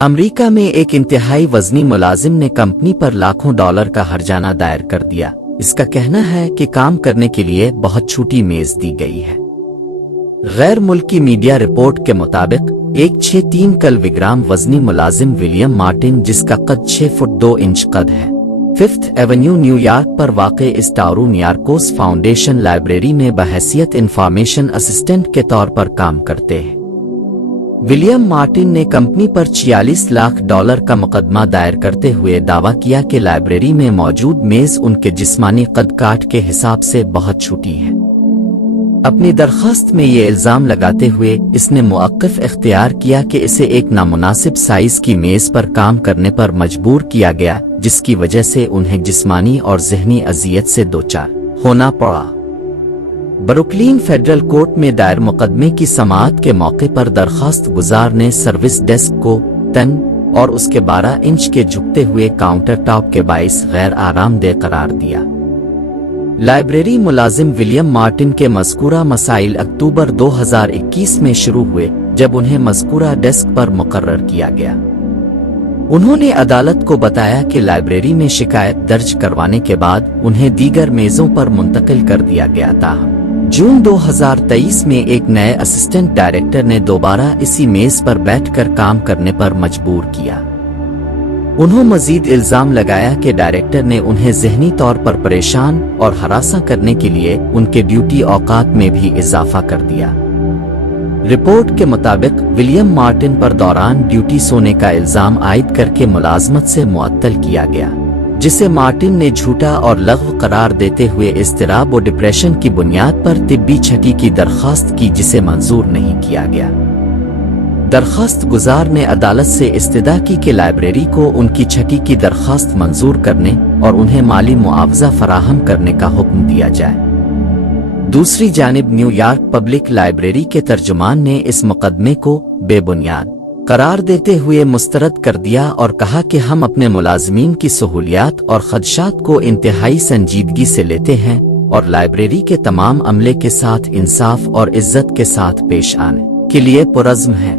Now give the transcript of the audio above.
America में एक इंतहाई वजनी मुलाजिम ने कंपनी पर लाखों डॉलर का हर्जाना दायर कर दिया। इसका कहना है कि काम करने के लिए बहुत छोटी मेज दी गई है। गैर मुल्की मीडिया रिपोर्ट के मुताबिक एक 6'3" किलोग्राम वजनी मुलाजिम विलियम मार्टिन, जिसका कद 6 फुट 2 इंच कद है, 5th एवेन्यू न्यूयॉर्क पर वाक़ इस टाउरू न्यार्कोस फाउंडेशन लाइब्रेरी में बहैसियत इंफॉर्मेशन असिस्टेंट के तौर पर काम करते हैं। विलियम मार्टिन ने कंपनी पर 46 लाख डॉलर का मुकदमा दायर करते हुए दावा किया कि लाइब्रेरी में मौजूद मेज उनके जिस्मानी कद काठ के हिसाब से बहुत छोटी है। अपनी दरख्वास्त में ये इल्जाम लगाते हुए इसने मुअक्किफ इख्तियार किया कि इसे एक नामुनासिब साइज की मेज पर काम करने पर मजबूर किया गया, जिसकी वजह से उन्हें जिस्मानी और ज़हनी अजियत से दोचार होना पड़ा। ब्रुकलिन फेडरल कोर्ट में दायर मुकदमे की समाअत के मौके पर दरख्वास्त गुजार ने सर्विस डेस्क को तन और उसके 12 इंच के झुकते हुए काउंटर टॉप के बाइस गैर आरामदेह करार दिया। लाइब्रेरी मुलाजिम विलियम मार्टिन के मज़कूरा मसाइल अक्टूबर 2021 में शुरू हुए, जब उन्हें मज़कूरा डेस्क पर मुकर्रर किया गया। उन्होंने अदालत को बताया कि लाइब्रेरी में शिकायत दर्ज करवाने के बाद उन्हें दीगर मेज़ों पर मुंतकिल कर दिया गया था। जून 2023 में एक नए असिस्टेंट डायरेक्टर ने दोबारा इसी मेज पर बैठकर काम करने पर मजबूर किया। उन्होंने मजीद इल्जाम लगाया कि डायरेक्टर ने उन्हें ज़हनी तौर पर परेशान और हरासा करने के लिए उनके ड्यूटी औकात में भी इजाफा कर दिया। रिपोर्ट के मुताबिक विलियम मार्टिन पर दौरान ड्यूटी सोने का इल्जाम आयद करके मुलाजमत से मुअत्तल किया गया, जिसे मार्टिन ने झूठा और लग़्व करार देते हुए इज़्तिराब और डिप्रेशन की बुनियाद पर तिब्बी छुट्टी की दरख्वास्त की, जिसे मंजूर नहीं किया गया। दरख्वास्त गुजार ने अदालत से इस्तदा की कि लाइब्रेरी को उनकी छुट्टी की दरख्वास्त मंजूर करने और उन्हें माली मुआवजा फराहम करने का हुक्म दिया जाए। दूसरी जानिब न्यूयॉर्क पब्लिक लाइब्रेरी के तर्जुमान ने इस मुकदमे को बेबुनियाद करार देते हुए मुस्तरद कर दिया और कहा कि हम अपने मुलाजमीन की सहूलियात और खदशात को इंतहाई संजीदगी से लेते हैं और लाइब्रेरी के तमाम अमले के साथ इंसाफ और इज्जत के साथ पेश आने के लिए पुरज़्म हैं।